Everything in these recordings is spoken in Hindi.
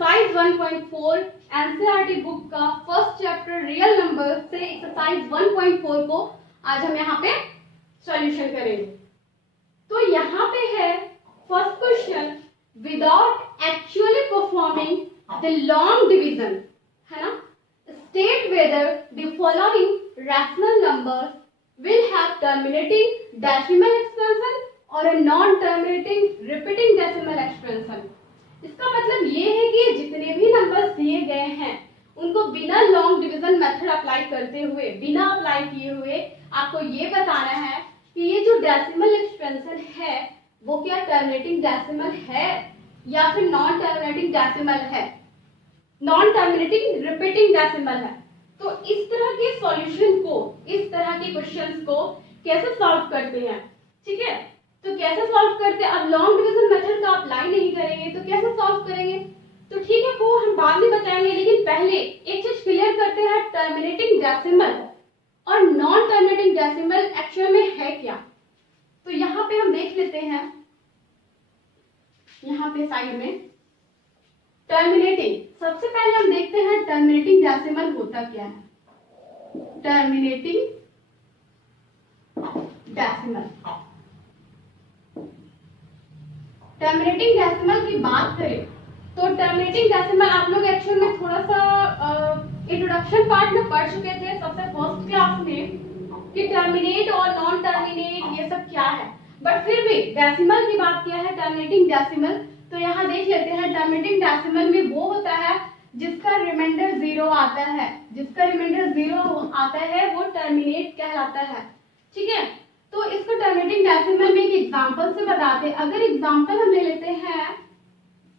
एक्सरसाइज 1.4 एनसीईआरटी बुक का फर्स्ट चैप्टर रियल नंबर से एक्सरसाइज 1.4 को आज हम यहाँ पे सॉल्यूशन करेंगे। तो यहाँ पे है first question, without actually performing the long division, है ना, state whether the following rational numbers will have terminating decimal expansion और a non terminating repeating decimal expansion। इसका मतलब ये है कि जितने भी नंबर्स दिए गए हैं उनको बिना लॉन्ग डिवीजन मेथड अप्लाई करते हुए, बिना अप्लाई किए हुए आपको ये बताना है कि ये जो डेसिमल एक्सपेंशन है वो क्या टर्मिनेटिंग डेसिमल है या फिर नॉन टर्मिनेटिंग डेसिमल है, नॉन टर्मिनेटिंग रिपीटिंग डेसिमल है। तो इस तरह के सॉल्यूशन को, इस तरह के क्वेश्चंस को कैसे सॉल्व करते हैं, ठीक है। तो कैसे सॉल्व करते हैं, अब लॉन्ग डिवीजन मेथड का अप्लाई नहीं करेंगे तो कैसे सॉल्व करेंगे, तो ठीक है वो हम बाद में बताएंगे, लेकिन पहले एक चीज क्लियर करते हैं, टर्मिनेटिंग डेसिमल और नॉन टर्मिनेटिंग डेसिमल एक्चुअल में है क्या। तो यहाँ पे हम देख लेते हैं, यहाँ पे साइड में टर्मिनेटिंग, सबसे पहले हम देखते हैं टर्मिनेटिंग डेसिमल होता क्या है। टर्मिनेटिंग डेसिमल, टर्मिनेटिंग डेसिमल की बात करें तो टर्मिनेटिंग डेसिमल आप लोग एक्चुअल में थोड़ा सा इंट्रोडक्शन पार्ट में पढ़ चुके थे सबसे फर्स्ट क्लास में कि टर्मिनेट और नॉन टर्मिनेट ये सब क्या है, बट फिर भी डेसिमल की बात किया है, टर्मिनेटिंग डेसिमल। तो यहाँ देख लेते हैं, टर्मिनेटिंग डेसिमल में वो होता है जिसका रिमाइंडर 0 आता है, जिसका रिमाइंडर 0 आता है वो टर्मिनेट कहलाता है, ठीक है। तो इसको टर्मिनेटिंग डेसिमल में एक एग्जांपल से बताते हैं। अगर एग्जांपल हम ले लेते हैं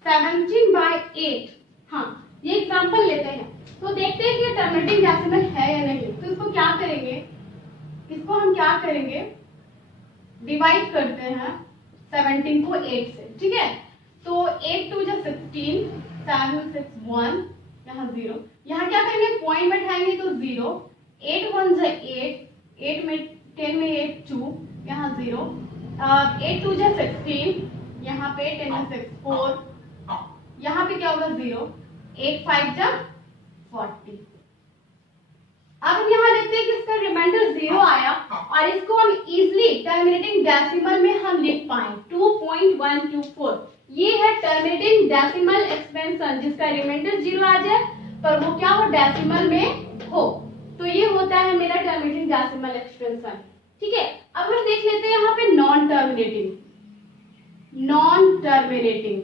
17/8, हाँ ये एग्जांपल लेते हैं तो देखते हैं कि टर्मिनेटिंग डेसिमल है या नहीं। तो इसको क्या करेंगे, इसको हम क्या करेंगे, डिवाइड करते हैं 17 को 8 से, ठीक है। तो 8 2 16, 7 6 1, यहाँ 0, यहाँ क्या करेंगे पॉइंट बैठाएंगे तो 0, 8 1 8, 8 में 10 में 8 2, यहाँ 0, 8 2 16, यहाँ पे 10 में 6 4, यहाँ पे क्या होगा 0, 8 5 40। अब हम यहाँ देखते हैं कि इसका रिमाइंडर 0 आया और इसको हम इजिली टर्मिनेटिंग डेसिमल में हम लिख पाए 2.124। ये है टर्मिनेटिंग डेसिमल एक्सपेंशन जिसका रिमाइंडर 0 आ जाए पर वो क्या हो, डेसिमल में हो। तो ये होता है मेरा टर्मिनेटिंग डेसिमल एक्सपेंशन, ठीक है। अब हम देख लेते हैं यहाँ पे non terminating, non terminating,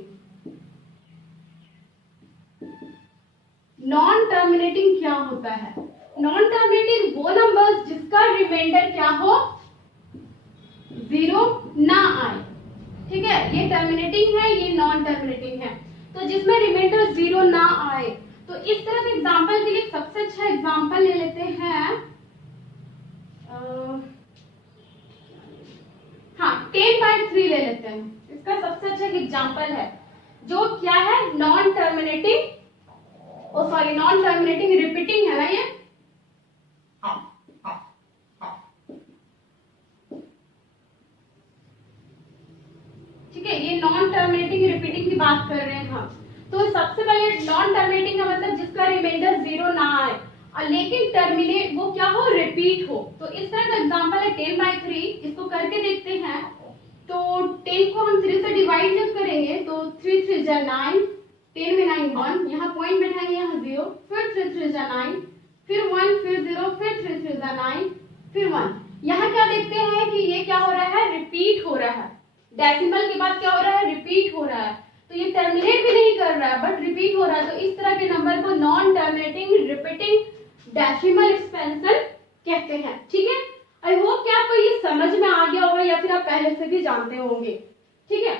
non terminating क्या होता है। नॉन टर्मिनेटिंग वो नंबर्स जिसका रिमाइंडर क्या हो, 0 ना आए, ठीक है। ये टर्मिनेटिंग है, ये नॉन टर्मिनेटिंग है। तो जिसमें रिमाइंडर 0 ना आए, तो इस तरह के एग्जांपल के लिए सबसे अच्छा एग्जांपल ले लेते हैं, हाँ 10/3 ले लेते हैं। इसका सबसे अच्छा एग्जांपल है जो क्या है, नॉन टर्मिनेटिंग, ओ सॉरी नॉन टर्मिनेटिंग रिपीटिंग है ना ये, ठीक है। ये नॉन टर्मिनेटिंग रिपीटिंग की बात कर रहे हैं हम। तो सबसे पहले नॉन टर्मिनेटिंग का मतलब जिसका रिमाइंडर 0 ना आए और लेकिन टर्मिनेट वो क्या हो, रिपीट हो। तो इस तरह का एग्जांपल है 10/3। इसको करके देखते हैं। तो 10 को हम 3 से डिवाइड जब करेंगे तो 3 3 जा 9, 10 में 9 1, यहाँ पॉइंट बैठाएंगे, यहाँ 0, फिर 3 3 जा 9, फिर 1, फिर 0, फिर 3 3 जा 9, फिर 1। यहाँ क्या देखते हैं कि ये क्या हो रहा है, रिपीट हो रहा है। डेसिमल के बाद क्या हो रहा है, रिपीट हो रहा है। तो ये टर्मिनेट भी नहीं कर रहा है बट रिपीट हो रहा है। तो इस तरह के नंबर को non terminating repeating decimal expansion कहते हैं, ठीक है। आई होप कि आपको ये समझ में आ गया होगा या फिर आप पहले से भी जानते होंगे, ठीक है।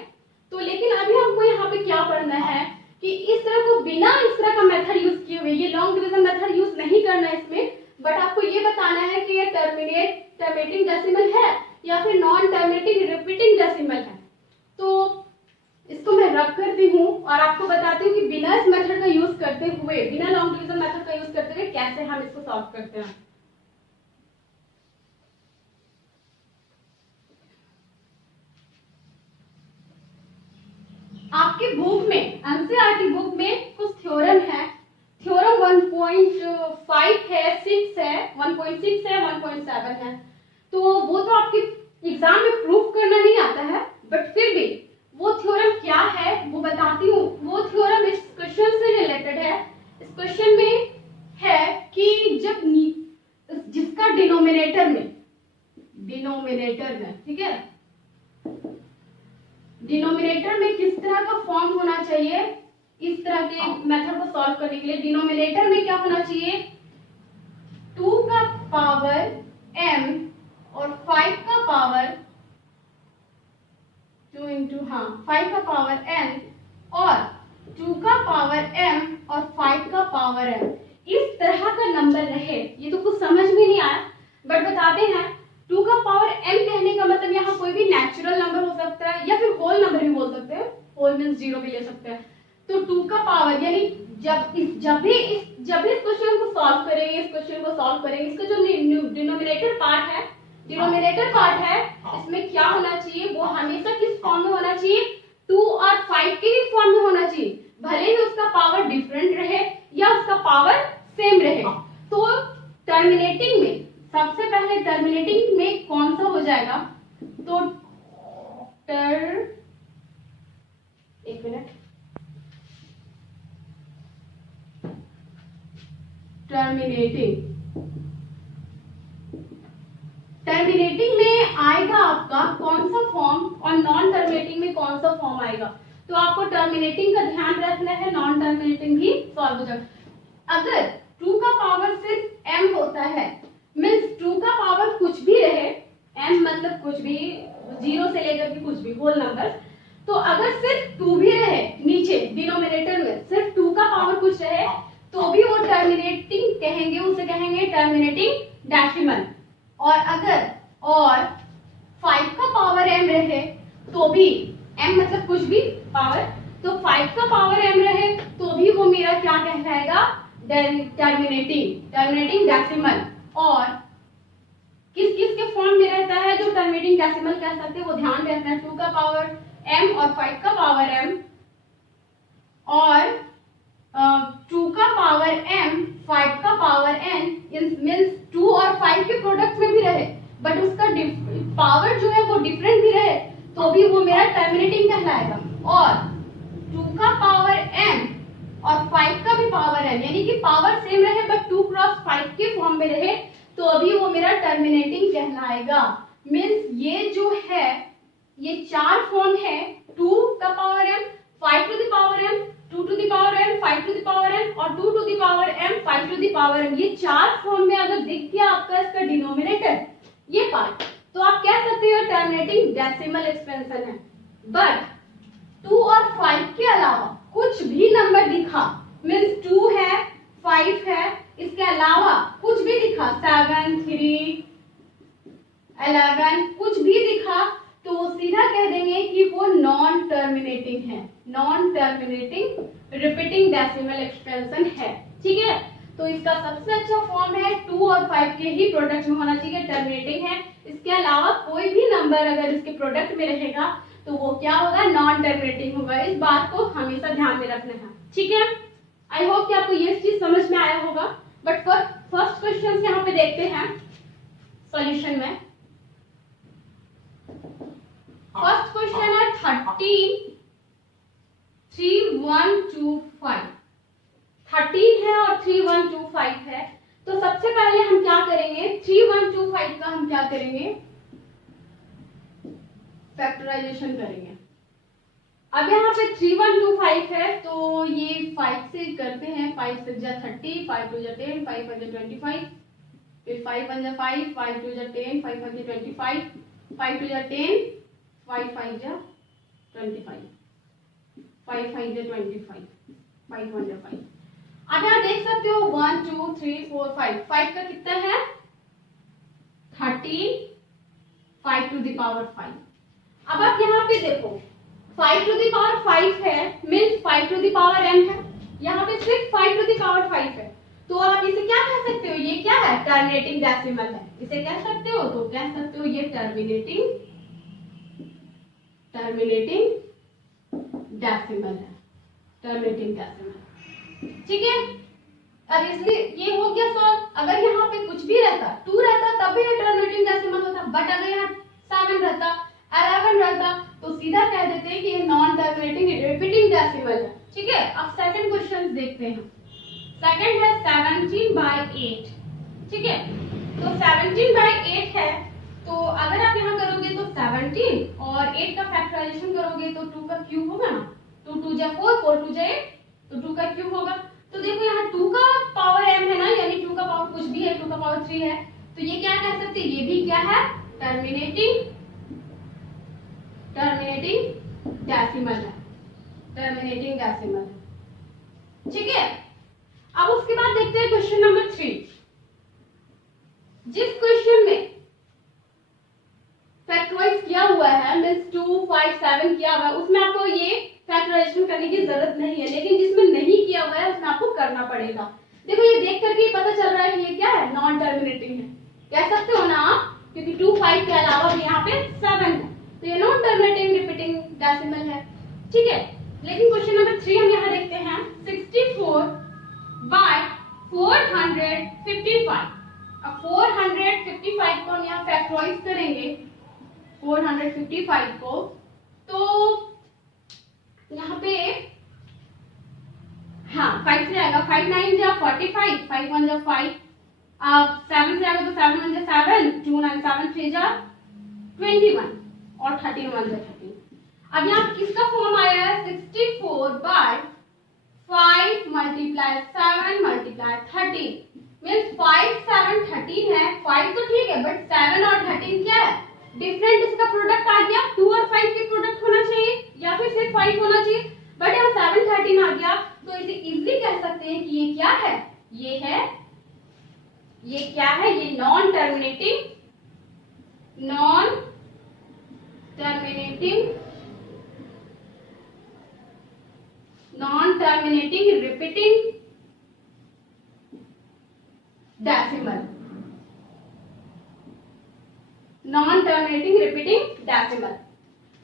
तो लेकिन अभी हमको यहाँ पे क्या पढ़ना है कि इस तरह को बिना इस तरह का मेथड यूज किए हुए, ये लॉन्ग डिवीजन मेथड यूज नहीं करना है इसमें, बट आपको ये बताना है कि ये टर्मिनेटिंग डेसिमल है या फिर नॉन टर्मिनेटिंग रिपीटिंग डेसिमल है। तो इसको मैं रब करती हूँ और आपको बताती हूँ कि बिना इस मेथड का यूज करते हुए, बिना लॉन्ग डिवीजन मेथड का यूज करते हुए कैसे हम इसको सॉल्व करते हैं। आपकी बुक में, एनसीईआरटी बुक में कुछ 1.6 है, 1.7 है। तो वो तो आपके एग्जाम में प्रूफ करना नहीं आता है, बट फिर भी वो थ्योरम क्या है वो बताती हूँ। वो थ्योरम इस क्वेश्चन से रिलेटेड है। इस क्वेश्चन में है कि जब जिसका डिनोमिनेटर में ठीक है, डिनोमिनेटर में किस तरह का फॉर्म होना चाहिए, इस तरह के मेथड को सॉल्व करने के लिए डिनोमिनेटर में क्या होना चाहिए, 2 का पावर m और 5 का पावर 2 इंटू 5 का पावर n और 2 का पावर m और 5 का पावर m, इस तरह का नंबर रहे। ये तो कुछ समझ में नहीं आया, बट बताते हैं। 2 का पावर m कहने का मतलब यहाँ कोई भी नेचुरल नंबर हो सकता है या फिर होल नंबर भी बोल सकते हैं, होल मींस 0 भी ले सकते हैं। तो 2 का पावर यानी जब भी इस क्वेश्चन को सॉल्व करेंगे, इसका जो डिनोमिनेटर पार्ट है इसमें क्या होना चाहिए, वो हमेशा किस फॉर्म में होना चाहिए, 2 और 5 के ही फॉर्म में होना चाहिए, भले ही उसका पावर डिफरेंट रहे या उसका पावर सेम रहे। तो टर्मिनेटिंग में सबसे पहले टर्मिनेटिंग में कौन सा हो जाएगा, तो एक मिनट, टर्मिनेटिंग में आएगा आपका कौन सा फॉर्म और नॉन टर्मिनेटिंग में कौन सा फॉर्म आएगा। तो आपको टर्मिनेटिंग का ध्यान रखना है, नॉन टर्मिनेटिंग भी सॉल्व हो जाएगा। अगर 2 का पावर सिर्फ m होता है, मीन्स 2 का पावर कुछ भी रहे, m मतलब कुछ भी, 0 से लेकर के कुछ भी होल नंबर, तो अगर सिर्फ 2 भी रहे नीचे डिनोमिनेटर में, सिर्फ 2 का पावर कुछ रहे तो भी वो टर्मिनेटिंग कहेंगे, उसे कहेंगे टर्मिनेटिंग डेसिमल। और 5 का पावर m रहे तो भी, m मतलब कुछ भी पावर, तो 5 का पावर m रहे तो भी वो मेरा क्या कहलाएगा, टर्मिनेटिंग डेसिमल। और किस किस के फॉर्म में रहता है जो टर्मिनेटिंग डेसिमल कह सकते हैं, वो ध्यान रखना है। 2 का पावर m और 5 का पावर m, और 2 का पावर m 5 का पावर n, मींस 2 और 5 के प्रोडक्ट में भी रहे बट उसका पावर जो है वो डिफरेंट भी रहे तो भी वो मेरा टर्मिनेटिंग कहलाएगा। और 2 का पावर m और 5 का भी पावर m, यानी कि पावर सेम रहे बट 2 क्रॉस 5 के फॉर्म में रहे तो अभी वो मेरा टर्मिनेटिंग कहलाएगा। मींस ये जो है ये 4 फॉर्म है, 2 का power m, 5 to the power m, 2 to the power m, 5 to the power m और 2 to the power m, 5 to the power m। ये 4 फॉर्म में अगर दिख गया आपका इसका डिनोमिनेटर ये पार्ट, तो आप कह सकते हो टर्मिनेटिंग डेसिमल एक्सपेंशन है। बट 2 और 5 के अलावा कुछ भी नंबर दिखा, मींस 2 है, 5 है, इसके अलावा कुछ भी दिखा, 7, 3, 11 कुछ भी दिखा, तो वो सीधा कह देंगे कि वो नॉन टर्मिनेटिंग है, non terminating repeating decimal expansion है। ठीक है, तो इसका सबसे अच्छा फॉर्म है 2 और 5 के ही प्रोडक्ट में होना चाहिए, टर्मिनेटिंग है। इसके अलावा कोई भी नंबर अगर इसके प्रोडक्ट में रहेगा तो वो क्या होगा, नॉन टर्मिनेटिंग होगा। इस बात को हमेशा ध्यान में रखना है। ठीक है, आई होप कि आपको ये चीज समझ में आया होगा। बट फर्स्ट क्वेश्चन यहाँ पे देखते हैं सॉल्यूशन में। फर्स्ट क्वेश्चन है 3125। 13 है और 3125 है, तो सबसे पहले हम क्या करेंगे, 3125 का हम क्या करेंगे, फैक्टराइजेशन करेंगे। अब यहाँ पे 3125 है तो ये 5 से करते हैं, 5 से 30, 5 2 10, 5 5 25, फिर 5 1 5, 5 2 10, 5 5 25, 5 2 10, 5 5 25, 5 5 25, 5 1 5। अब यहाँ देख सकते हो 1 2 3 4 5, 5 का कितना है 13, 5 टू द पावर 5। अब आप यहाँ पे देखो 5 टू द पावर 5 है, means 5 to the power m है, यहाँ पे सिर्फ 5 टू द पावर 5 है, तो आप इसे क्या कह सकते हो, ये क्या है, टर्मिनेटिंग डेसिमल है, इसे कह सकते हो, तो कह सकते हो ये टर्मिनेटिंग डेसिमल है, टर्मिनेटिंग डेसिमल। ठीक है, अब इसलिए ये हो गया सॉल्व। अगर यहाँ पे कुछ भी रहता, 2 रहता तब भी ये टर्मिनेटिंग डेसिमल होता, बट अगर यहाँ 7 रहता, 11 रहता तो सीधा कह देते हैं कि ये नॉन टर्मिनेटिंग रिपीटिंग डेसिमल है। ठीक है, अब सेकंड क्वेश्चन देखते हैं। सेकंड है 17/8। ठीक है, तो 17/8 है, तो अगर आप यहाँ करोगे तो 17 और 8 का फैक्टराइजेशन करोगे तो 2 का क्यूब होगा ना, तो 2 जा 4, 4 2 जा 8, तो 2 का क्यूब होगा। तो देखो यहाँ 2 का पावर m है ना, यानी 2 का पावर कुछ भी है, 2 का पावर 3 है, तो ये क्या कह सकते हैं, ये भी क्या है, टर्मिनेटिंग डेसिमल है, टर्मिनेटिंग डेसिमल। ठीक है, अब उसके बाद देखते हैं क्वेश्चन नंबर 3। जिस क्वेश्चन में फैक्टराइज किया हुआ है, मींस 2 5 7 किया हुआ है, उसमें आपको ये फैक्टराइजेशन करने की जरूरत नहीं है, लेकिन जिसमें नहीं किया हुआ है उसमें आपको करना पड़ेगा। देखो ये देख करके पता चल रहा है कि ये क्या है, नॉन टर्मिनेटिंग है, कह सकते हो ना आप, क्योंकि 2 5 के अलावा भी यहाँ पे 7 है, तो ये नॉन टर्मिनेटिंग रिपीटिंग डेसिमल है। ठीक है, लेकिन क्वेश्चन नंबर 3 हम यहाँ देखते हैं 64/455। अब 455 को हम यहाँ फैक्टराइज करेंगे, 455 को, तो यहाँ पे हाँ 5 से आएगा, 5 9 जा 45, 5 1 जा 5, अब 7 से आएगा तो 7 1 जा 7, 2 9 7 3 जा 21 और 13 1 जा 13। अब यहाँ किसका फॉर्म आया है, 64/5 × 7 × 13, मींस 5 7 13 है, 5 तो ठीक है, बट 7 और 13 क्या है, डिफरेंट, इसका प्रोडक्ट आ गया, 2 और 5 के प्रोडक्ट होना चाहिए या फिर सिर्फ 5 होना चाहिए, बट यहाँ 7 13 आ गया, तो इसे इजीली कह सकते हैं कि ये क्या है, ये क्या है, ये non terminating repeating decimal, non terminating repeating decimal.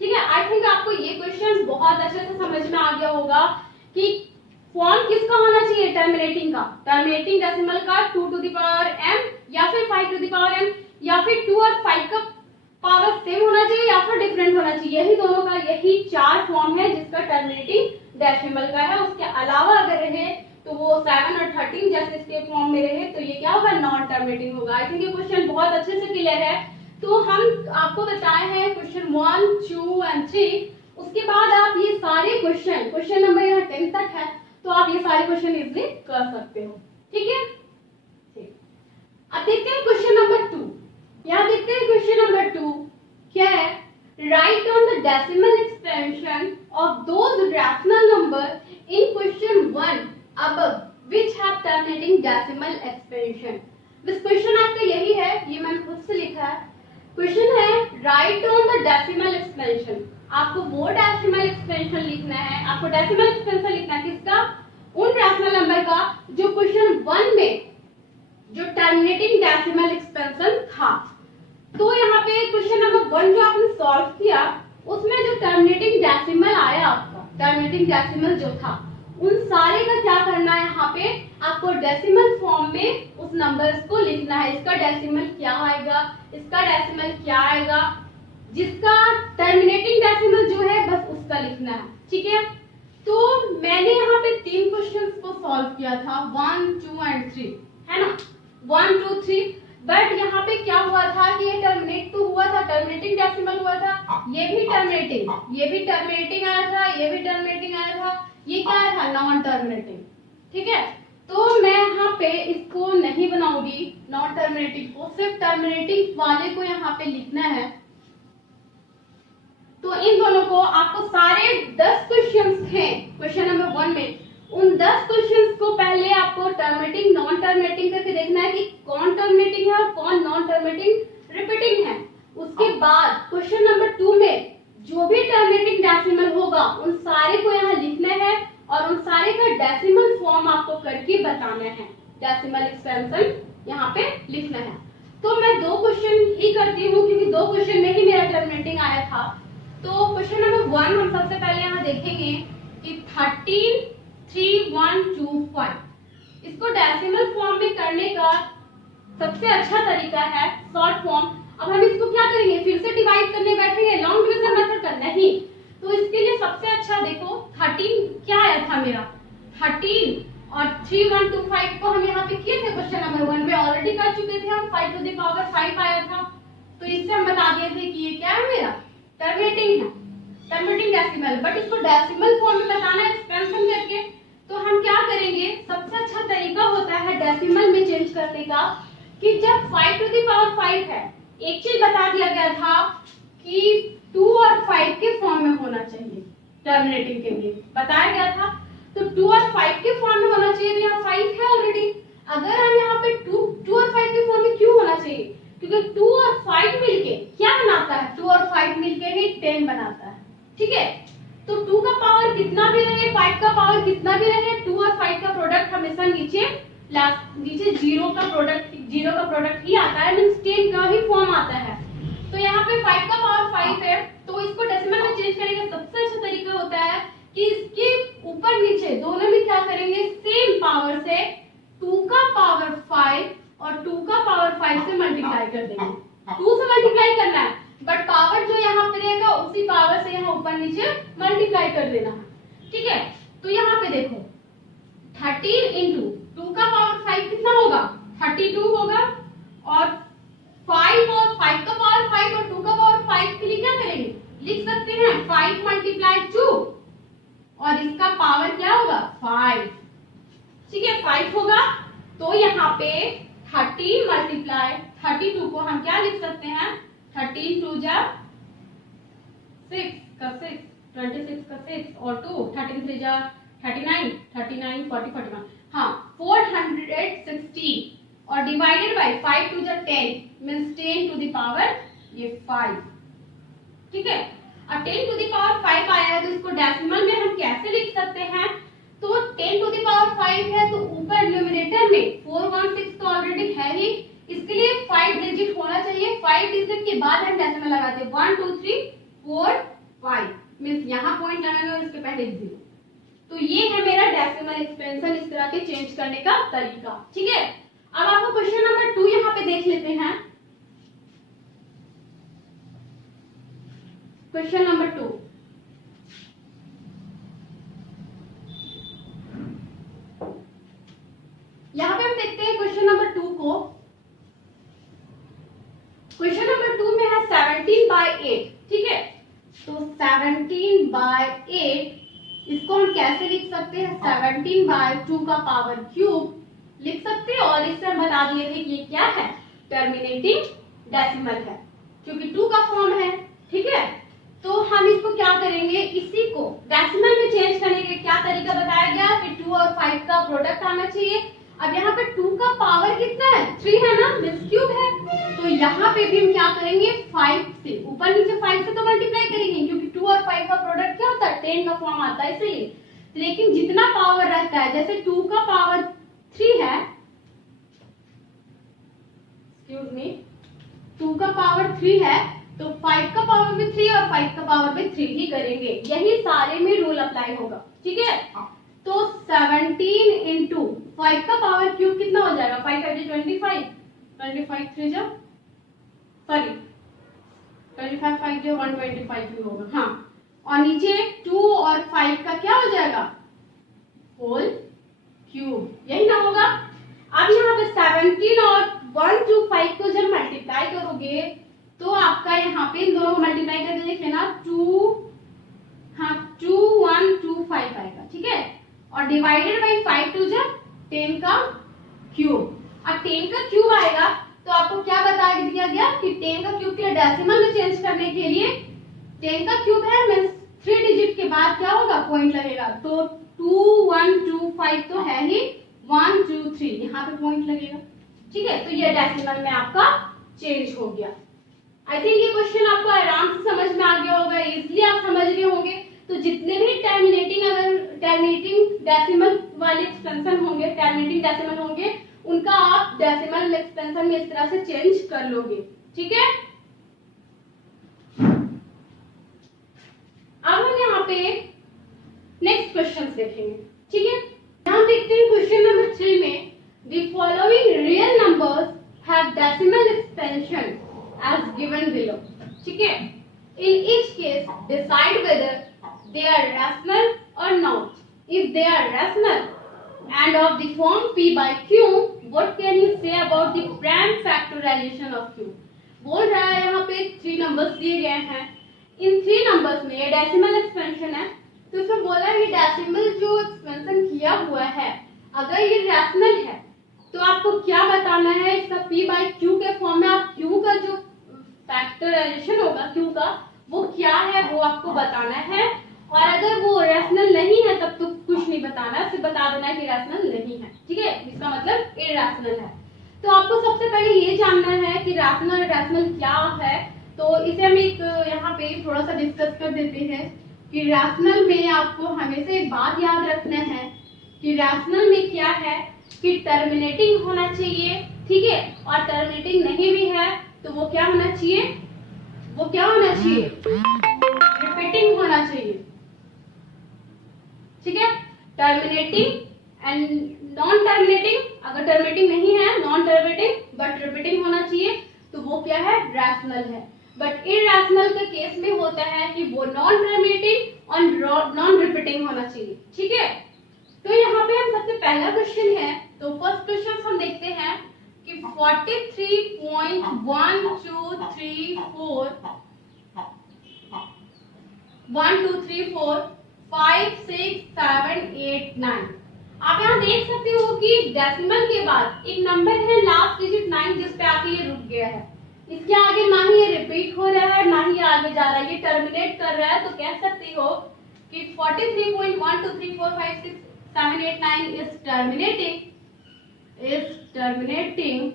ठीक है, आई थिंक आपको ये क्वेश्चन बहुत अच्छे से समझ में आ गया होगा कि फॉर्म किसका होना चाहिए, टर्मिनेटिंग का, टर्मिनेटिंग डेसिमल का 2 टू द पावर m या फिर 5 टू द पावर m, या फिर 2 और 5 का पावर सेम होना चाहिए या फिर डिफरेंट होना चाहिए, यही दोनों का, यही 4 फॉर्म है जिसका टर्मिनेटिंग डेसिमल का है। उसके अलावा अगर रहे तो वो 7 और 13 जैसे इसके फॉर्म में रहे तो ये क्या होगा, नॉन टर्मिनेटिंग होगा। आई थिंक ये क्वेश्चन बहुत अच्छे से क्लियर है। तो हम आपको बताए हैं क्वेश्चन 1 2 एंड 3, उसके बाद आप ये सारे क्वेश्चन नंबर यहाँ 10 तक है, तो आप ये सारे क्वेश्चन इजीली कर सकते हो। ठीक है, ठीक। अब देखते हैं क्वेश्चन नंबर 2। यहाँ देखते हैं क्वेश्चन नंबर 2 क्या है, right on the decimal expansion of those rational number in question 1 above which have terminating decimal expansion। This question आपका यही है, ये मैंने खुद से लिखा है। क्वेश्चन है right on the decimal expansion, आपको वो डेसिमल एक्सपेंशन लिखना है, आपको डेसिमल एक्सपेंशन लिखना है किसका, उन रैशनल नंबर का जो क्वेश्चन 1 में जो टर्मिनेटिंग डेसिमल एक्सपेंशन था। तो यहाँ पे क्वेश्चन नंबर 1 जो आपने सॉल्व किया उसमें जो टर्मिनेटिंग डेसिमल आया आपका, टर्मिनेटिंग डेसिमल जो था, उन सारे का क्या करना है, यहाँ पे आपको डेसिमल फॉर्म में उस नंबर्स को लिखना है। इसका डेसिमल क्या आएगा, इसका डेसिमल क्या आएगा, जिसका टर्मिनेटिंग डेसिमल जो है बस उसका लिखना है। ठीक है, तो मैंने यहाँ पे 3 क्वेश्चंस को सॉल्व किया था, 1 2 एंड 3, है ना, 1 2 3, बट यहाँ पे क्या हुआ था कि ये टर्मिनेट तो हुआ था, टर्मिनेटिंग डेसिमल हुआ था, ये भी टर्मिनेटिंग आया था, ये भी टर्मिनेटिंग आया था, ये क्या आया था, नॉन टर्मिनेटिंग। ठीक है, तो मैं यहाँ पे इसको नहीं बनाऊंगी नॉन टर्मिनेटिंग को, सिर्फ टर्मिनेटिंग वाले को यहाँ पे लिखना है। तो इन दोनों को आपको सारे 10 क्वेश्चंस हैं क्वेश्चन नंबर 1 में, उन 10 क्वेश्चंस को पहले आपको टर्मिनेटिंग नॉन टर्मिनेटिंग करके देखना है कि कौन टर्मिनेटिंग है और कौन नॉन टर्मिनेटिंग रिपीटिंग है। उसके बाद क्वेश्चन नंबर 2 में जो भी टर्मिनेटिंग डेसिमल होगा उन सारे को यहाँ लिखना है और उन सारे का डेसिमल फॉर्म आपको करके बताना है, डेसिमल एक्सपेंशन यहाँ पे लिखना है। तो मैं 2 क्वेश्चन ही करती हूँ क्योंकि 2 क्वेश्चन में ही मेरा टर्मिनेटिंग आया था। तो क्वेश्चन नंबर 1 हम सबसे पहले यहाँ देखेंगे कि 13 3 1 2 5, इस इसको डेसिमल फॉर्म में करने का सबसे अच्छा तरीका है शॉर्ट फॉर्म। अब हम इसको क्या करेंगे, फिर से डिवाइड करने बैठेंगे लॉन्ग डिवीजन मेथड का, नहीं। तो इसके लिए सबसे अच्छा देखो 13 क्या आया था मेरा 13 और 3125 को हम यहाँ पे किए थे क्वेश्चन नंबर 1 में, ऑलरेडी कर चुके थे हम। 5 टू द पावर 5 आया था, तो इससे हम बता दिए थे कि ये क्या है मेरा टर्मिनेटिंग है, टर्मिनेटिंग डेसिमल। बट इसको डेसिमल फॉर्म में बताना है एक्सपेंशन करके, तो हम क्या करेंगे, सबसे अच्छा तरीका होता है डेसिमल में चेंज करने का कि जब 5 टू द पावर 5 है, एक चीज बता दिया गया था कि 2 और 5 के फॉर्म में होना चाहिए, टर्मिनेटिंग के लिए बताया गया था। तो 2 और 5 के फॉर्म में होना चाहिए, तो यहाँ 5 है ऑलरेडी। अगर हम यहाँ पे 2 और 5 के फॉर्म में क्यों होना चाहिए, क्योंकि 2 और 5 मिलके क्या बनाता है, 2 और 5 मिलके ही 10 बनाता है, ठीक है। तो 2 का पावर कितना भी रहे, 5 का पावर कितना भी रहे, 2 और 5 का प्रोडक्ट हमेशा नीचे जीरो का प्रोडक्ट ही आता है, मींस 10 का ही फॉर्म आता है। तो यहाँ पे 5 का पावर 5 है, तो इसको डेसिमल में चेंज करने का सबसे अच्छा तरीका होता है कि इसके ऊपर नीचे दोनों में क्या करेंगे, सेम पावर से 2 का पावर 5 और 2 का पावर 5 से मल्टीप्लाई कर देंगे। 2 से मल्टीप्लाई करना है, बट पावर जो यहाँ पे रहेगा उसी पावर से यहाँ ऊपर नीचे मल्टीप्लाई कर देना है, ठीक है। तो यहाँ पे देखो 13 इंटू 2 का पावर 5 कितना होगा, 32 होगा, और 5 और 5 का पावर 5 और 2 का पावर 5 के लिए क्या करेंगे, लिख सकते हैं 5 मल्टीप्लाई 2, और इसका पावर क्या होगा 5, ठीक है 5 होगा। तो यहाँ पे 13 मल्टीप्लाई 32 को हम क्या लिख सकते हैं, 13 2 जा 6 का 6, 26 का 6 और 2, 13 3 जा 39, 39 40 41, हाँ 460, और डिवाइडेड बाय 5 2 जा 10 मींस 10 टू द पावर ये 5, ठीक है। अब 10 टू द पावर 5 आया है, तो इसको डेसिमल में हम कैसे लिख सकते हैं, तो 10 टू द पावर 5 है, तो ऊपर न्यूमरेटर में 416 तो ऑलरेडी है ही, इसके लिए 5 डिजिट होना चाहिए। 5 डिजिट के बाद हम डेसिमल लगाते हैं 1 2 3 4 5 मींस यहाँ पॉइंट लगाएंगे और इसके पहले 0। तो ये है मेरा डेसिमल एक्सपेंशन इस तरह के चेंज करने का तरीका, ठीक है। अब आपको क्वेश्चन नंबर 2 यहाँ पे देख लेते हैं। क्वेश्चन नंबर 2, यहाँ पे हम देखते हैं क्वेश्चन नंबर 2 को। क्वेश्चन नंबर 2 में है 17/8, ठीक है। तो 17/8 इसको हम कैसे लिख सकते हैं, 17/2 का पावर क्यूब लिख सकते हैं, और इससे हम बता दिए थे कि ये क्या है, टर्मिनेटिंग डेसिमल है, क्योंकि 2 का फॉर्म है, ठीक है। तो हम इसको क्या करेंगे, इसी को डेसिमल में चेंज करने का क्या तरीका बताया गया कि 2 और 5 का प्रोडक्ट आना चाहिए। अब यहाँ पे 2 का पावर कितना है, 3 है ना, मींस क्यूब है। तो यहाँ पे भी हम क्या करेंगे, 5 से ऊपर नीचे 5 से तो मल्टीप्लाई करेंगे, क्योंकि 2 और 5 का प्रोडक्ट क्या होता है, 10 का फॉर्म आता है इसलिए। लेकिन जितना पावर रहता है, जैसे 2 का पावर 3 है, एक्सक्यूज मी, 2 का पावर 3 है, तो 5 का पावर भी 3 और 5 का पावर भी 3 ही करेंगे, यही सारे में रूल अप्लाई होगा, ठीक है। तो 17 इंटू 5 का पावर क्यूब कितना हो जाएगा, 5 5 25, 25 3 जा सॉरी 25 5 जो 125 भी होगा, हाँ। और नीचे 2 और 5 का क्या हो जाएगा, होल क्यूब, यही ना होगा। अब यहाँ पे 17 और 1 2 5 को जब मल्टीप्लाई करोगे तो आपका यहाँ पे इन दोनों को मल्टीप्लाई करके देख लेना 2 1 2 5 आएगा, ठीक है। और डिवाइडेड बाई 5 2 जा 10 का क्यूब। अब 10 का क्यूब आएगा तो आपको क्या बता दिया गया कि 10 का क्यूब के लिए डेसिमल में चेंज करने के लिए 10 का क्यूब है मींस 3 डिजिट के बाद क्या होगा, पॉइंट लगेगा। तो 2 1 2 5 तो है ही, 1 2 3 यहाँ पे पॉइंट लगेगा, ठीक है। तो ये डेसिमल में आपका चेंज हो गया। आई थिंक ये क्वेश्चन आपको आराम से समझ में आ गया होगा, इजिली आप समझ गए होंगे। तो जितने भी टर्मिनेटिंग डेसिमल वाले एक्सपेंशन होंगे, टर्मिनेटिंग डेसिमल होंगे, उनका आप डेसिमल एक्सपेंशन में इस तरह से चेंज कर लोगे, ठीक है। अब हम यहाँ पे नेक्स्ट क्वेश्चन देखेंगे, ठीक है। यहाँ देखते हैं क्वेश्चन नंबर 3 में and of the form p by q, what can you say about the prime factorization of q? बोल रहा है यहाँ पे 3 नंबर्स दिए गए हैं, इन 3 नंबर्स में ये डेसिमल एक्सपेंशन है, तो इसमें बोला है कि डेसिमल जो एक्सपेंशन किया हुआ है अगर ये रैशनल है तो आपको क्या बताना है, इसका p by q के फॉर्म में आप q का जो फैक्टराइजेशन होगा q का वो क्या है वो आपको बताना है, और अगर वो रैशनल नहीं है तब तो कुछ नहीं बताना, सिर्फ बता देना है कि रैशनल नहीं है, ठीक है, इसका मतलब इरैशनल है। तो आपको सबसे पहले ये जानना है कि रैशनल और इरैशनल क्या है, तो इसे हम एक यहाँ पे थोड़ा सा डिस्कस कर देते हैं कि रैशनल में आपको हमेशा एक बात याद रखना है कि रैशनल में क्या है कि टर्मिनेटिंग होना चाहिए, ठीक है, और टर्मिनेटिंग नहीं भी है तो वो क्या होना चाहिए, वो क्या होना चाहिए, रिपीटिंग होना चाहिए, ठीक है, टर्मिनेटिंग एंड नॉन टर्मिनेटिंग, अगर टर्मिनेटिंग नहीं है नॉन टर्मिनेटिंग बट रिपीटिंग होना चाहिए तो वो क्या है, रैशनल है। बट इरैशनल के केस में होता है कि वो नॉन टर्मिनेटिंग और नॉन रिपीटिंग होना चाहिए, ठीक है। तो यहाँ पे हम सबसे पहला क्वेश्चन है, तो फर्स्ट क्वेश्चन हम देखते हैं कि 43.1234 आप यहाँ देख सकते हो कि डेसिमल के बाद एक नंबर है लास्ट डिजिट 9 जिस पे आके ये रुक गया है, इसके आगे ना ही ये रिपीट हो रहा है ना ही आगे जा रहा है, ये टर्मिनेट कर रहा है, तो कह सकते हो कि 43.12345678 is terminating,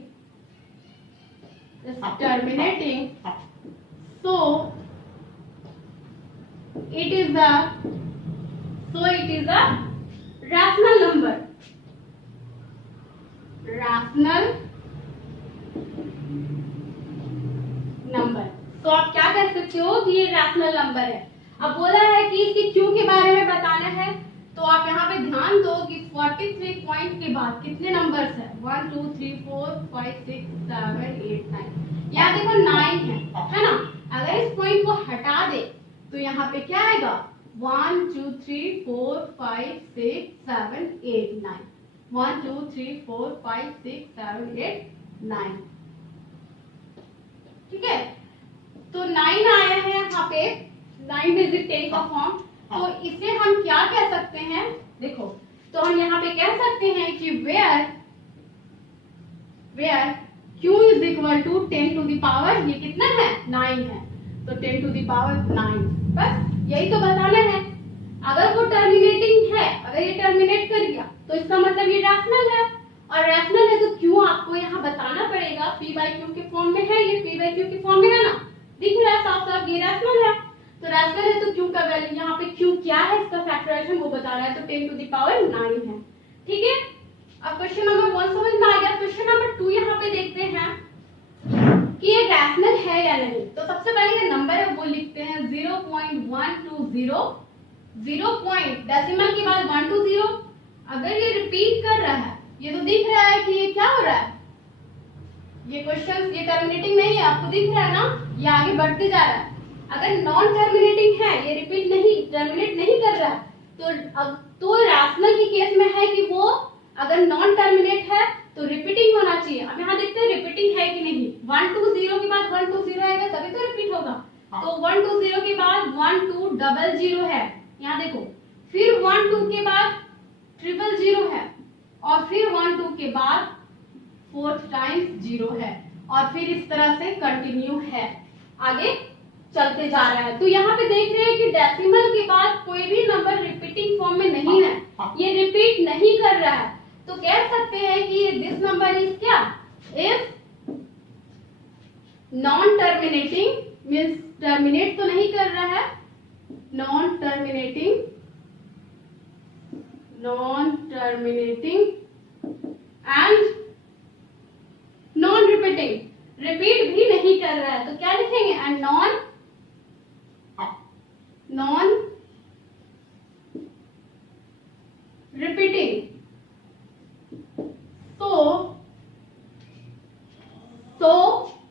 so it is a rational number, तो आप क्या कह सकते हो कि ये रैशनल नंबर है। अब बोला है कि इसके क्यू के बारे में बताना है, तो आप यहाँ पे ध्यान दो कि 43 पॉइंट के बाद कितने नंबर्स है, 1 2 3 4 5 6 7 8 9, यहाँ देखो 9 है ना, अगर इस पॉइंट को हटा दे तो यहाँ पे क्या आएगा, 1 2 3 4 5 6 7 8 9, 1 2 3 4 5 6 7 8 9, ठीक है। तो 9 आया है यहाँ पे, 9 डिजिट 10 का फॉर्म, तो इसे हम क्या कह सकते हैं, देखो तो हम यहाँ पे कह सकते हैं कि where q is equal to 10 to the power, ये कितना है 9 है, तो 10 to the power 9, बस यही तो बताना है। अगर वो टर्मिनेटिंग है, अगर ये टर्मिनेट कर गया तो इसका मतलब ये रैशनल है, और रैशनल है तो q आपको यहाँ बताना पड़ेगा, p by q के फॉर्म में है, ये p by q के फॉर्म में है ना, दिख रहा है साफ साफ ये रैशनल है, तो रैशनल है तो q का वैल्यू यहाँ पे q क्या है, इसका फैक्टराइजेशन वो बता रहा है, तो 10 to the power 9 है, ठीक है। अब क्वेश्चन नंबर 1 समझ में आ गया। क्वेश्चन नंबर 2 यहाँ पे देखते हैं कि ये रैशनल है या नहीं, तो सबसे पहले ये नंबर है वो लिखते हैं 0.120, 0 पॉइंट डेसिमल के बाद 120, अगर ये रिपीट कर रहा है, ये तो दिख रहा है कि ये क्या हो रहा है, ये क्वेश्चन ये टर्मिनेटिंग नहीं है, आपको दिख रहा है ना, ये आगे बढ़ते जा रहा है। अगर नॉन टर्मिनेटिंग है, ये रिपीट नहीं टर्मिनेट नहीं कर रहा है, तो अब तो रैशनल के केस में है कि वो अगर नॉन टर्मिनेट है तो रिपीटिंग होना चाहिए। अब यहाँ देखते हैं रिपीटिंग है कि नहीं, 120 के बाद 120 आएगा तभी तो रिपीट होगा, तो 120 के बाद 1200 है, यहाँ देखो, फिर 12 के बाद 000 है, और फिर 12 के बाद 4 टाइम्स 0 है, और फिर इस तरह से कंटिन्यू है, आगे चलते जा रहा है। तो यहाँ पे देख रहे हैं कि डेसिमल के बाद कोई भी नंबर रिपीटिंग फॉर्म में नहीं है, ये रिपीट नहीं कर रहा है, तो कह सकते हैं कि दिस नंबर इज क्या, is non terminating, means terminate तो नहीं कर रहा है, non terminating and non repeating, repeat भी नहीं कर रहा है, तो क्या लिखेंगे, and non repeating, so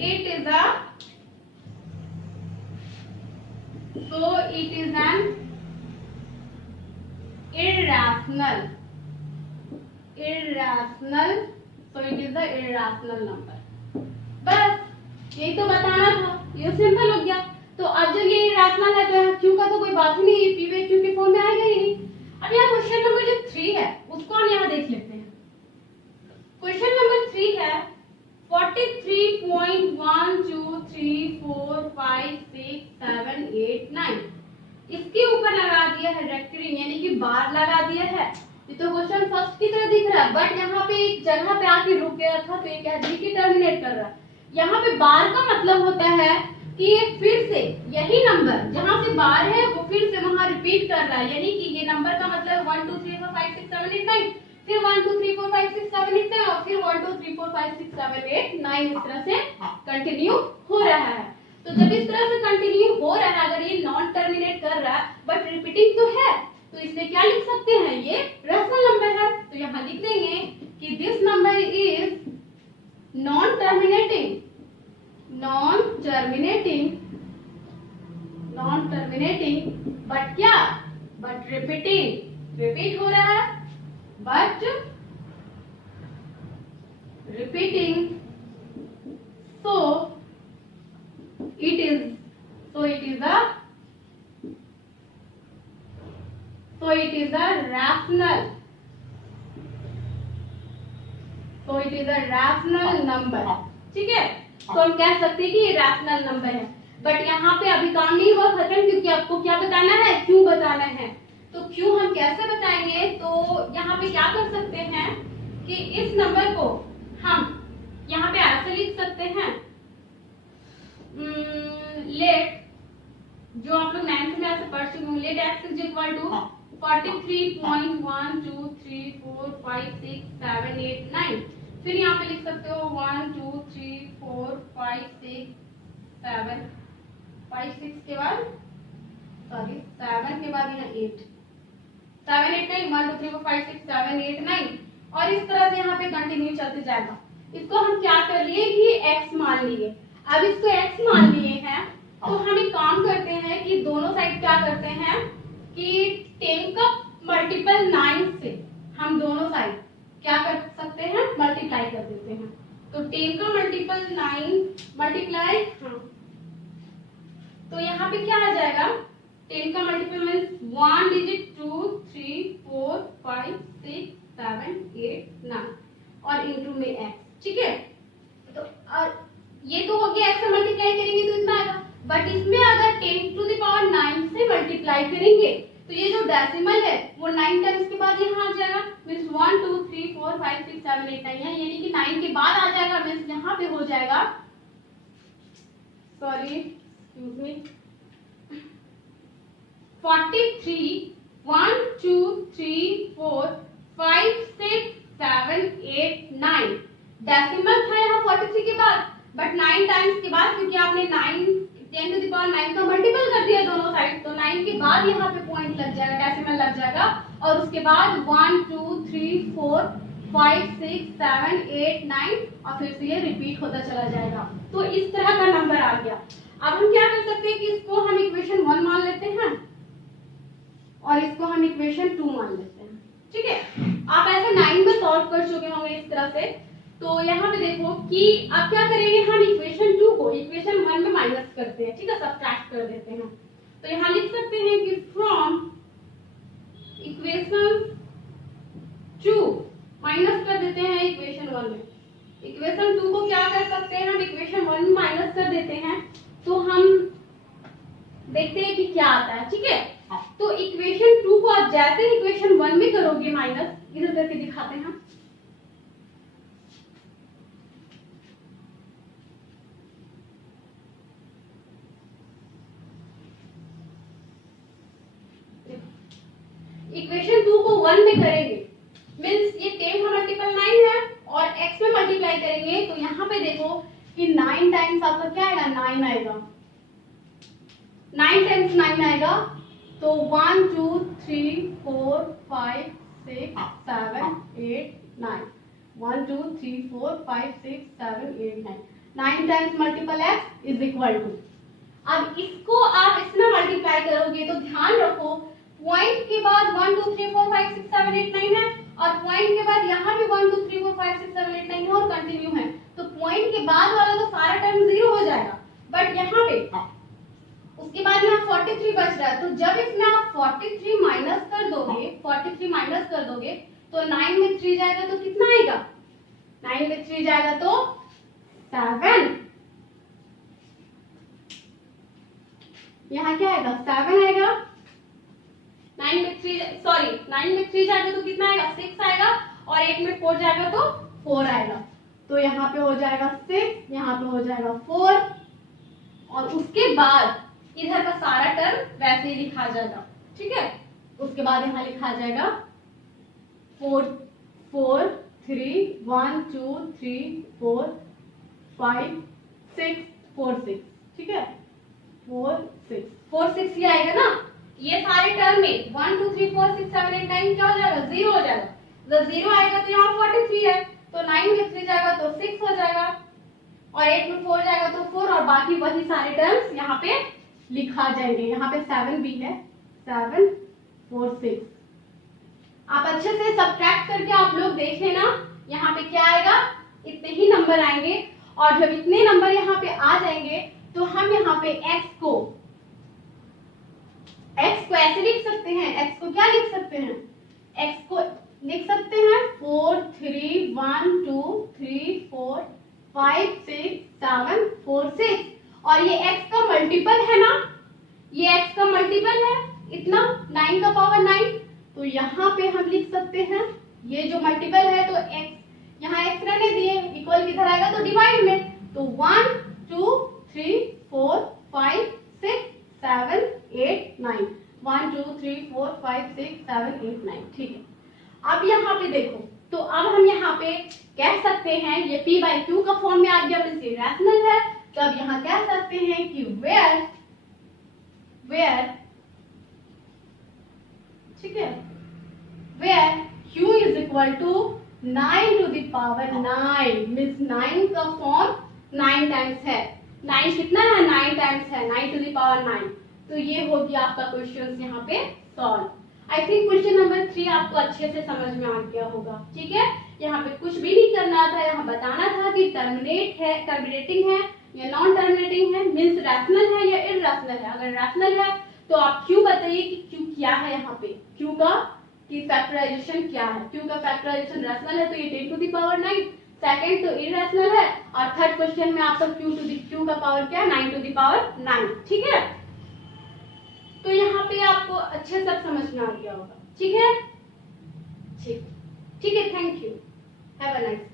it is an irrational irrational, irrational, so it is the irrational number. बस यही तो बताना था, ये सिंपल हो गया। तो अब जब ये irrational है तो क्यू का तो कोई बात ही नहीं, पी वे क्यू के फॉर्म में आएगा ही नहीं। अब यहाँ क्वेश्चन नंबर जो 3 है उसको हम यहाँ देख लेते हैं। क्वेश्चन नंबर 3 है 43.123456789, इसके ऊपर लगा दिया है रेक्टेरिंग यानी कि बार लगा दिया है। ये तो क्वेश्चन फर्स्ट की तरह दिख रहा है, बट यहाँ पे एक जगह पे आके रुक गया था तो ये कह दी कि टर्मिनेट कर रहा है। यहाँ पे बार का मतलब होता है कि ये फिर से यही नंबर जहाँ से बार है वो फिर से वहां रिपीट कर रहा है, यानी कि ये नंबर का मतलब 1 2 3 4 5 6 7 8 9, फिर 1 2 3 4 5 6 7 8 9 और फिर 1 2 3 4 5 6 7 8 9 इस तरह से कंटिन्यू हो रहा है। तो जब इस तरह से कंटिन्यू हो रहा है, अगर ये नॉन टर्मिनेट कर रहा है बट रिपीटिंग तो है, तो इसलिए क्या लिख सकते हैं, ये रैशनल नंबर है। तो यहाँ लिख देंगे कि this number is non terminating, non terminating, non terminating, but क्या, बट रिपीटिंग, रिपीट हो रहा है but repeating, so it is a rational, so it is a rational number, ठीक है। तो हम कह सकते हैं कि ये रैशनल नंबर है। बट यहाँ पे अभी काम नहीं हुआ खत्म, क्योंकि आपको क्या बताना है, क्यों बताना है। तो क्यों हम कैसे बताएंगे, तो यहाँ पे क्या कर सकते हैं कि इस नंबर को हम यहाँ पे ऐसे लिख सकते हैं, लेट, जो आप लोग 9th में ऐसे पढ़ चुके होंगे, let x is equal to 43.123456789। फिर यहाँ पे लिख सकते हो 1 2 3 4 5 6 7 5 6 के बाद, सॉरी 7 के बाद यहाँ 8 7 8 9 1 2 3 4 5 6 7 8 9 और इस तरह से यहाँ पे कंटिन्यू चलते जाएगा। इसको हम क्या कर लिए कि x मान लिए। अब इसको x मान लिए हैं तो हम एक काम करते हैं कि दोनों साइड क्या करते हैं कि 10 का मल्टीपल 9 से हम दोनों साइड क्या कर सकते हैं, मल्टीप्लाई कर देते हैं। तो 10 का मल्टीपल 9 मल्टीप्लाई, तो यहाँ पे क्या आ जाएगा, 10 का मल्टीपल मींस 1 डिजिट 2 3 4 5 6 7 8 9 और इनटू में x, ठीक है। तो ये तो हो गया x से मल्टीप्लाई करेंगे तो इतना आएगा, बट इसमें अगर 10 टू द पावर 9 से मल्टीप्लाई करेंगे तो ये जो डेसिमल है वो 9 टाइम्स के बाद यहाँ आ जाएगा, मींस 1 2 3 4 5 6 7 8 9 है, यानी कि 9 के बाद आ जाएगा, मींस यहाँ पे हो जाएगा, सॉरी एक्सक्यूज मी, 43 1 2 3 4 5 6 7 8 9 डेसिमल था यहाँ 43 के बाद, बट 9 टाइम्स के बाद, क्योंकि आपने 9 10 टू द पावर 9 का मल्टीपल कर दिया दोनों साइड, तो 9 के बाद यहाँ पे पॉइंट लग जाएगा, डेसिमल लग जाएगा, और उसके बाद 1 2 3 4 5 6 7 8 9 और फिर से ये रिपीट होता चला जाएगा। तो इस तरह का नंबर आ गया। अब हम क्या कर सकते हैं कि इसको हम इक्वेशन 1 मान लेते हैं और इसको हम इक्वेशन 2 मान लेते हैं, ठीक है। आप ऐसे 9 में सॉल्व कर चुके होंगे इस तरह से। तो यहाँ पे देखो कि अब क्या करेंगे, हम इक्वेशन 2 को इक्वेशन 1 में माइनस करते हैं, ठीक है, सब्ट्रैक्ट कर देते हैं। तो यहाँ लिख सकते हैं कि फ्रॉम इक्वेशन 2 माइनस कर देते हैं इक्वेशन 1 में। इक्वेशन 2 को क्या कर सकते हैं, हम इक्वेशन 1 में माइनस कर देते हैं, तो हम देखते हैं कि क्या आता है, ठीक है। तो इक्वेशन 2 को आप जैसे इक्वेशन 1 में करोगे माइनस, इधर करके दिखाते हैं, इक्वेशन 2 को 1 में करेंगे मींस ये 10 का मल्टीपल 9 है और x में मल्टीप्लाई करेंगे, तो यहाँ पे देखो कि 9 टाइम्स आपका क्या आएगा, 9 आएगा, 9 टाइम्स 9 आएगा, तो 1 2 3 4 5 6 7 8 9 1 2 3 4 5 6 7 8 9 9 times multiple x is equal to, अब इसको आप इसमें मल्टीप्लाई करोगे तो ध्यान रखो पॉइंट के बाद 1 2 3 4 5 6 7 8 9 है और पॉइंट के बाद यहाँ भी 1 2 3 4 5 6 7 8 9 है और कंटिन्यू है, तो पॉइंट के बाद वाला तो सारा टर्म 0 हो जाएगा, बट यहाँ पे उसके बाद यहाँ 43 बच रहा है, तो जब इसमें आप 43 माइनस कर दोगे, 43 माइनस कर दोगे तो 9 में 3 जाएगा तो कितना आएगा, 9 में 3 जाएगा तो 7, यहाँ क्या आएगा 7 आएगा, 9 में 3 जाएगा तो कितना आएगा 6 आएगा और 8 में 4 जाएगा तो 4 आएगा, तो यहाँ पे हो जाएगा 6, यहाँ पे हो जाएगा 4 और उसके बाद इधर का सारा टर्म वैसे ही लिखा जाएगा, ठीक है। उसके बाद यहाँ लिखा जाएगा 4 4 3 1 2 3 4 5 6 4 6, ठीक है, 4 6 4 6 ये आएगा ना, ये सारे टर्म में 1 2 3 4 6 7 8 9 क्या हो जाएगा 0 हो जाएगा, जब 0 आएगा तो यहाँ 43 है, तो 9 में 3 जाएगा तो 6 हो जाएगा और 8 में 4 जाएगा तो 4 और बाकी वही सारे टर्म्स यहाँ पे लिखा जाएंगे। यहाँ पे 7 भी है, 7 4 6, आप अच्छे से सब्ट्रैक्ट करके आप लोग देख लेना, यहाँ पे क्या आएगा इतने ही नंबर आएंगे और जब इतने नंबर यहाँ पे आ जाएंगे तो हम यहाँ पे x को ऐसे लिख सकते हैं, x को क्या लिख सकते हैं, x को लिख सकते हैं 4 3 1 2 3 4 5 6 7 4 6 और ये x का मल्टीपल है ना, ये x का मल्टीपल है इतना 9 का पावर 9, तो यहाँ पे हम लिख सकते हैं ये जो मल्टीपल है तो x यहाँ x रहने दिए, इक्वल किधर आएगा तो डिवाइड में, तो 1 2 3 4 5 6 7 8 9 1 2 3 4 5 6 7 8 9, ठीक है। अब यहाँ पे देखो, तो अब हम यहाँ पे कह सकते हैं ये p बाई क्यू का फॉर्म में आ गया, मींस ये रैशनल है, तो अब यहाँ कह सकते हैं कि वेयर ठीक है, where q is equal to 9 to the power 9, means 9 का फॉर्म 9 टाइम्स है, 9 कितना है 9 टाइम्स है, 9 टू द पावर 9, तो ये हो गया आपका क्वेश्चन यहाँ पे solve. I think question number 3 आपको अच्छे से समझ में आ गया होगा, ठीक है। यहाँ पे कुछ भी नहीं करना था, यहाँ बताना था कि टर्मिनेटिंग है या नॉन टर्मिनेटिंग है, मींस रैशनल है या इरैशनल है। अगर रैशनल है तो आप क्यू बताइए कि क्यू क्या है, यहाँ पे क्यू का की फैक्टराइजेशन क्या है, क्यू का फैक्टराइजेशन रैशनल है तो ये 10 टू द पावर 9, सेकंड तो इरैशनल है और थर्ड क्वेश्चन में आपका क्यू का पावर क्या है 9 टू द पावर 9, ठीक है। तो यहाँ पे आपको अच्छे से समझ में आ गया होगा, ठीक है, ठीक है, thank you, have a nice